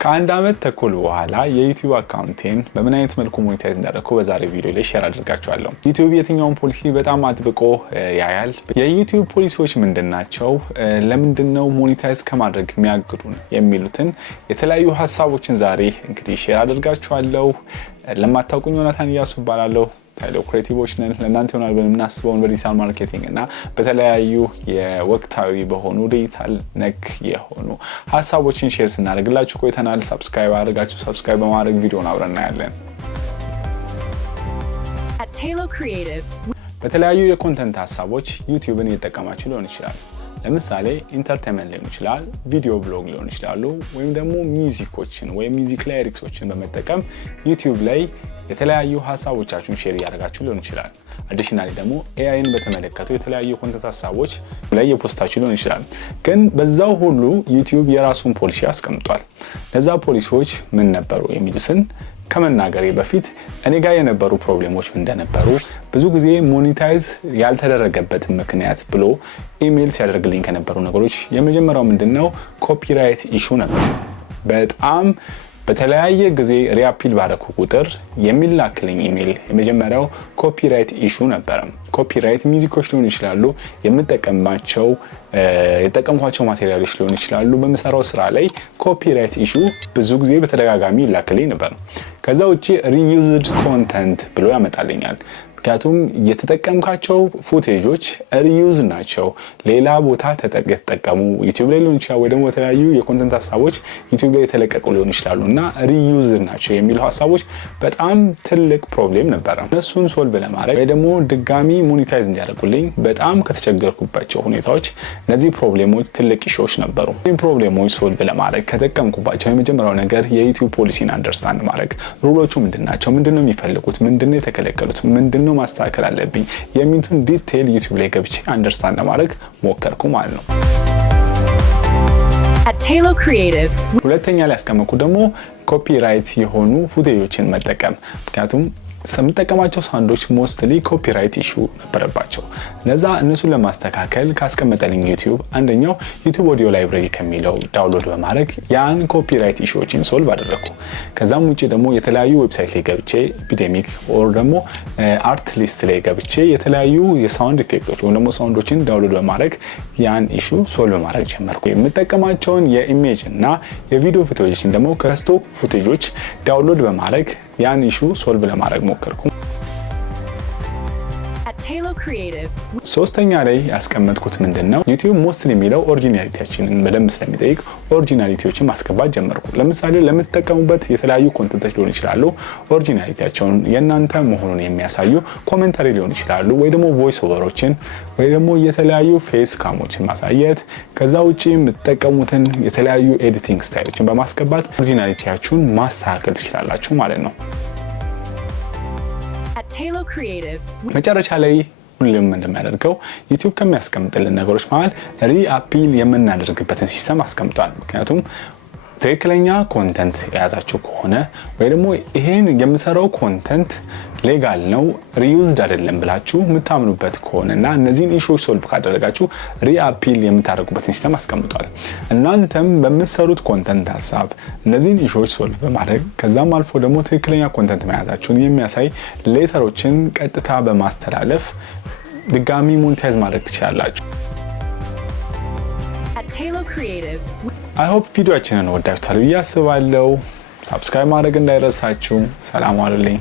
ከአንድ አመት ተኩል በኋላ የዩቲዩብ አካውንቴን በምን አይነት መልኩ ሞኔታይዝ እንዳደረኩ በዛሬው ቪዲዮ ላይ ሼር አድርጋችኋለሁ። ዩቲዩብ የትኛውን ፖሊሲ በጣም አጥብቆ ያያል? የዩቲዩብ ፖሊሲዎች ምንድናቸው? ለምንድነው ሞኔታይዝ ከማድረግ የሚያግዱን? የሚሉትን የተለያዩ ሐሳቦችን ዛሬ እንግዲህ ሼር አድርጋችኋለሁ። ለማታውቁኝ ዮናታን እያሱ እባላለሁ። ታይሎ ክሬቲቮች ነን። ለእናንተ ይሆናል ብለን የምናስበውን በዲጂታል ማርኬቲንግ እና በተለያዩ የወቅታዊ በሆኑ ዲጂታል ነክ የሆኑ ሐሳቦችን ሼር ስናደርግላችሁ ቆይተናል። ሰብስክራይብ አድርጋችሁ ሰብስክራይብ በማድረግ ቪዲዮውን አብረን እናያለን። በተለያዩ የኮንተንት ሐሳቦች ዩቲዩብን እየተጠቀማችሁ ሊሆን ይችላል። ለምሳሌ ኢንተርቴይንመንት ሊሆን ይችላል፣ ቪዲዮ ብሎግ ሊሆን ይችላል፣ ወይም ደግሞ ሚውዚኮችን ወይም ሚውዚክ ላይሪክሶችን በመጠቀም ዩቲዩብ ላይ የተለያዩ ሐሳቦቻችሁን ሼር ያደርጋችሁ ሊሆን ይችላል። አዲሽናሊ ደግሞ ኤአይን በተመለከቱ የተለያዩ ኮንተንት ሐሳቦች ላይ የፖስታችሁ ሊሆን ይችላል። ግን በዛው ሁሉ ዩቲዩብ የራሱን ፖሊሲ አስቀምጧል። ለዛ ፖሊሲዎች ምን ነበሩ የሚሉትን ከመናገሬ በፊት እኔ ጋር የነበሩ ፕሮብሌሞች ምን እንደነበሩ፣ ብዙ ጊዜ ሞኔታይዝ ያልተደረገበት ምክንያት ብሎ ኢሜል ሲያደርግልኝ ከነበሩ ነገሮች የመጀመሪያው ምንድነው ኮፒራይት ኢሹ ነበር። በጣም በተለያየ ጊዜ ሪአፒል ባረኩ ቁጥር የሚላክልኝ ኢሜል የመጀመሪያው ኮፒራይት ኢሹ ነበር። ኮፒራይት ሚውዚኮች ሊሆኑ ይችላሉ፣ የተጠቀምኳቸው ማቴሪያሎች ሊሆኑ ይችላሉ። በመሰራው ስራ ላይ ኮፒራይት ኢሹ ብዙ ጊዜ በተደጋጋሚ ይላክልኝ ነበር። ከዛ ውጪ ሪዩዝድ ኮንተንት ብሎ ያመጣልኛል። ምክንያቱም የተጠቀምካቸው ፉቴጆች ሪዩዝ ናቸው፣ ሌላ ቦታ የተጠቀሙ ዩቲዩብ ላይ ሊሆን ይችላል፣ ወይ ደግሞ የተለያዩ የኮንተንት ሐሳቦች ዩቲዩብ ላይ የተለቀቁ ሊሆን ይችላሉ እና ሪዩዝ ናቸው የሚሉ ሐሳቦች በጣም ትልቅ ፕሮብሌም ነበረ። እነሱን ሶልቭ ለማድረግ ወይ ደግሞ ድጋሚ ሞኔታይዝ እንዲያደርጉልኝ በጣም ከተቸገርኩባቸው ሁኔታዎች እነዚህ ፕሮብሌሞች ትልቅ ኢሹዎች ነበሩ። እነዚህ ፕሮብሌሞች ሶልቭ ለማድረግ ከተጠቀምኩባቸው የመጀመሪያው ነገር የዩቲዩብ ፖሊሲን አንደርስታንድ ማድረግ፣ ሩሎቹ ምንድናቸው፣ ምንድነው የሚፈልጉት፣ ምንድነው የተከለከሉት፣ ምንድነው ማስተካከል አለብኝ የሚሉትን ዲቴል ዩቲዩብ ላይ ገብቼ አንደርስታንድ ለማድረግ ሞከርኩ ማለት ነው። ሁለተኛ ላይ ያስቀመጥኩት ደግሞ ኮፒራይት የሆኑ ፉቴጆችን መጠቀም። ምክንያቱም ስምጠቀማቸው ሳውንዶች ሞስትሊ ኮፒራይት ኢሹ ነበረባቸው። እነሱን ለማስተካከል ካስቀመጠልኝ ዩቲዩብ አንደኛው ዩቲዩብ ኦዲዮ ላይብራሪ ከሚለው ዳውንሎድ በማድረግ ያን ኮፒራይት ኢሹዎችን ሶልቭ አደረኩ። ከዛም ውጪ ደግሞ የተለያዩ ዌብሳይት ላይ ገብቼ ቢደሚክ ኦር ደግሞ አርት ሊስት ላይ ገብቼ የተለያዩ የሳውንድ ኢፌክቶች ወይም ደግሞ ሳውንዶችን ዳውንሎድ በማድረግ ያን ኢሹ ሶልቭ ማድረግ ጀመርኩ። የምጠቀማቸውን የኢሜጅ እና የቪዲዮ ፉቴጆችን ደግሞ ከስቶክ ፉቴጆች ዳውንሎድ በማድረግ ያን ኢሹ ሶልቭ ለማድረግ ሞከርኩ። ሶስተኛ ላይ ያስቀመጥኩት ምንድነው ዩቲዩብ ሞስትሊ የሚለው ኦሪጂናሊቲያችንን በደንብ ስለሚጠይቅ ኦሪጂናሊቲዎችን ማስገባት ጀመርኩ። ለምሳሌ ለምትጠቀሙበት የተለያዩ ኮንተንቶች ሊሆኑ ይችላሉ፣ ኦሪጂናሊቲያቸውን የእናንተ መሆኑን የሚያሳዩ ኮሜንታሪ ሊሆኑ ይችላሉ፣ ወይ ደግሞ ቮይስ ኦቨሮችን ወይ ደግሞ የተለያዩ ፌስ ካሞችን ማሳየት። ከዛ ውጪ የምትጠቀሙትን የተለያዩ ኤዲቲንግ ስታይሎችን በማስገባት ኦሪጂናሊቲያችሁን ማስተካከል ትችላላችሁ ማለት ነው። መጨረሻ ላይ ሁሉም እንደሚያደርገው ዩቲዩብ ከሚያስቀምጥልን ነገሮች መሃል ሪአፒል የምናደርግበትን ሲስተም አስቀምጧል። ምክንያቱም ትክክለኛ ኮንተንት የያዛችሁ ከሆነ ወይ ደግሞ ይሄን የምሰራው ኮንተንት ሌጋል ነው ሪዩዝድ አይደለም ብላችሁ የምታምኑበት ከሆነና እነዚህን ኢሹዎች ሶልቭ ካደረጋችሁ ሪአፒል የምታደርጉበት ሲስተም አስቀምጧል። እናንተም በምትሰሩት ኮንተንት ሐሳብ እነዚህን ኢሹዎች ሶልቭ በማድረግ ከዛም አልፎ ደግሞ ትክክለኛ ኮንተንት መያዛችሁን የሚያሳይ ሌተሮችን ቀጥታ በማስተላለፍ ድጋሚ ሞኔታይዝ ማድረግ ትችላላችሁ። I hope ቪዲዮአችንን ወዳችሁታል ብዬ አስባለሁ። ሰብስክራይብ ማድረግ እንዳይረሳችሁ። ሰላም አለልኝ።